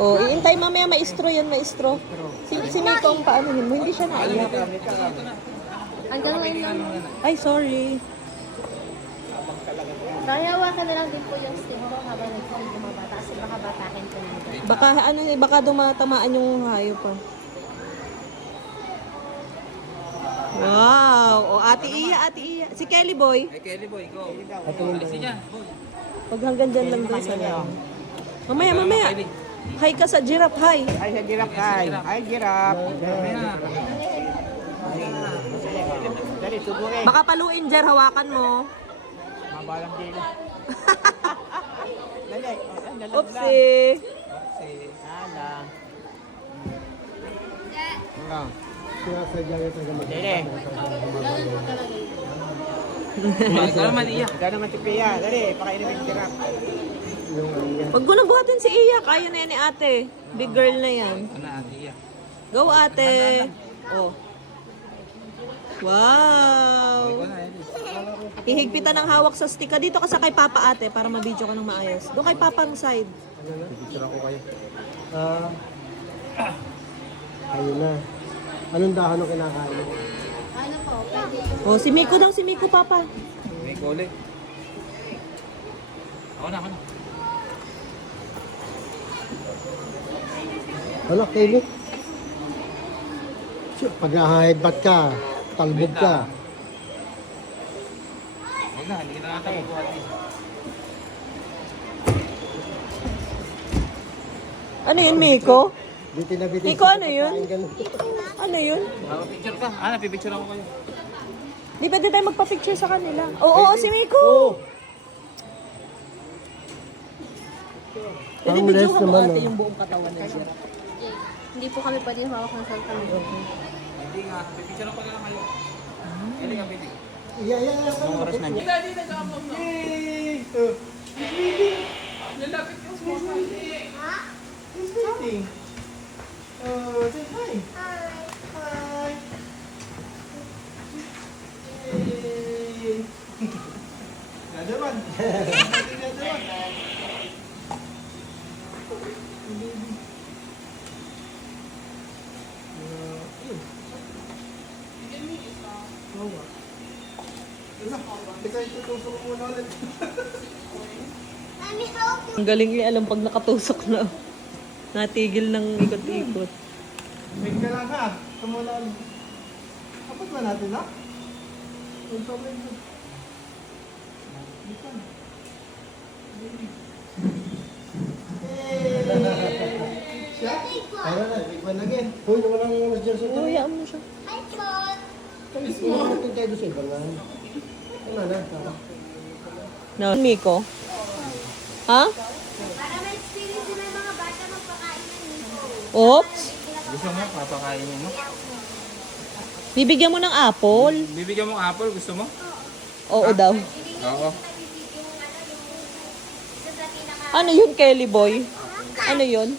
Oh, iintay mamaya maestro yan, maestro. Si Mikong paano mo, hindi siya naiyak. Hanggang ngayon lang. Ay, sorry. Nahiyawa ka na lang din po yung stick ko habang nag-feed yung mga bata kasi baka batakin ko na. Baka dumatamaan yung hayop pa. Wow! O, Ate Iya. Si Kelly Boy. Ay, Kelly boy, go. Alisin niya, boy. Pag hanggang dyan lang din sa lang. Mamaya. Hi ka sa giraffe, hi. Ay, sa giraffe, ay. Ay, giraffe. Dali, subukin. Baka paluin, Jer, hawakan mo. Mabalang dito. Dali. Oopsie. Alang. Dali. Ikaw naman, Iya. Ikaw naman si Pia. Dali, pakainin mo yung giraffe. Huwag ko na buhatin si Iya. Kaya na yan ni ate. Big girl na yan. Ano, Ate Iya? Go, ate. Oh. Wow. Ikaw na, Ellie. Ihigpitan ng hawak sa stick. Dito ka sa kay Papa, ate, para mabidyo ka ng maayos. Doon kay Papa ang side. Picture ako kayo. Ayun na. Anong dahon ang kinakain mo? Ano po, pwede. Oh, si Miko daw, si Miko, Papa. May gole. Ako na. Wala, Kelly. Pag nahaheadbutt ka, talbog ka. Huwag na, hindi ka na ata magbuhat eh. Ano yun, Miko? Biti na biti. Miko, ano yun? Ano yun? Picture ka? Napipicture ako kayo. Di pwede tayo magpa-picture sa kanila. Oo, si Miko! Pwede Ang videohan less mo naman, ate oh. yung buong katawan ng siya. Hindi po kami pwede hawak ng cellphone. Hindi nga, pipicture ako na lang kayo. Ellie ka, Billy. Yeah. Anong oras na niya? Ang galing niya alam pag nakatusok na. Natigil ng ikot-ikot. Wait ka lang ha. Tumulan. Kapag ba natin ha? Yung sobrang ito. Siya? Ayun na, ikwan again. Uy, walang mas dyan sa ito. Uyaan mo siya. Alis mo natin tayo doon sa iba nga. Ano na? No, Miko? Ha? Para may experience din ng mga bata magpakain ng nito. Oops! Gusto mo, papakainin mo? Bibigyan mo ng apple? Bibigyan mo ng apple, gusto mo? Oo daw. Oo. Ano yun, Kelly Boy? Ano yun?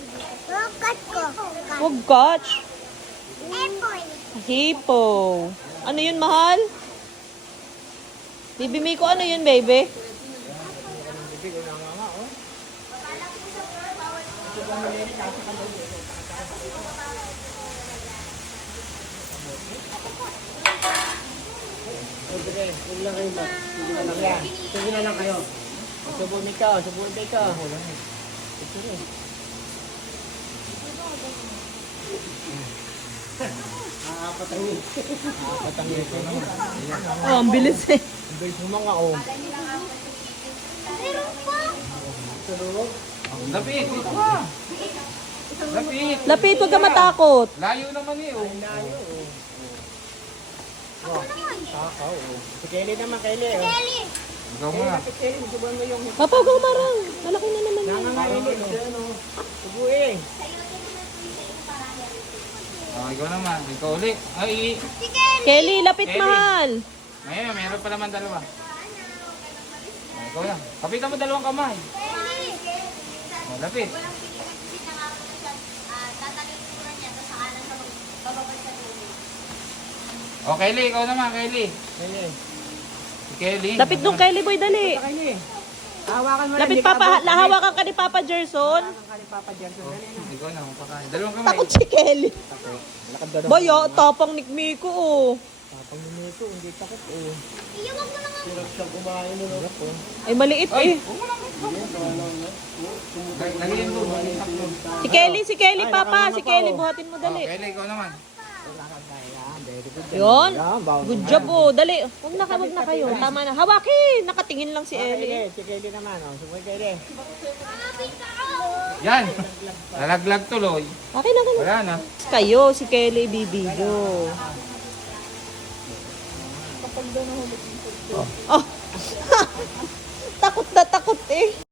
Rokat ko. Wag catch. Apple. Hipo. Ano yun, mahal? Bibi Miko, ano yun, baby? Sige na lang yan. Sige na lang kayo. Subunin ka. Oh, ang bilis eh. Meron pa. Lapit, dito ka. Lapit. Lapit, huwag ka matakot. Layo naman eh, oh. Si Kelly naman, Kelly. Kelly. Ikaw muna. Papa, huwag kang marang. Malaki na naman yun. Subuin. Oh, ikaw naman. Ikaw ulit. Ay, Si Kelly. Kelly, lapit, Kelly. mahal. meron pa naman dalawa. Oh, ikaw lang. Kapitan mo dalawang kamay. Oh, lapit. Oh, Kelly, ikaw naman, Kelly. Kelly. Si Kelly. Lapit nung Kelly Boy, dali. Kelly. Hawakan mo Lapit Papa, lahawakan ka ni Papa Gerson. Hawakan ka ni Papa Jensen. Dali na. Ikaw na, magpakain. Dalawang kamay. Takot si Kelly. Lakad daw. Bayo, tapang ni Miko oh. Tapang minuto, hindi takot eh. Hirap siya kumain mo. Hirap po. Ay, maliit eh. Lagyan mo, malisak mo. Si Kelly, Papa. Si Kelly, buhatin mo, dali. Kelly, ikaw naman. Yun. Good job oh. Dali. Huwag na kayo. Tama na. Hawakin. Nakatingin lang si Ellie. Si Kelly naman. Sumay Kelly. Yan. Lalaglag tuloy. Okay na. Wala na. Kayo, si Kelly, bibidyo. Oh. Takot na takot eh.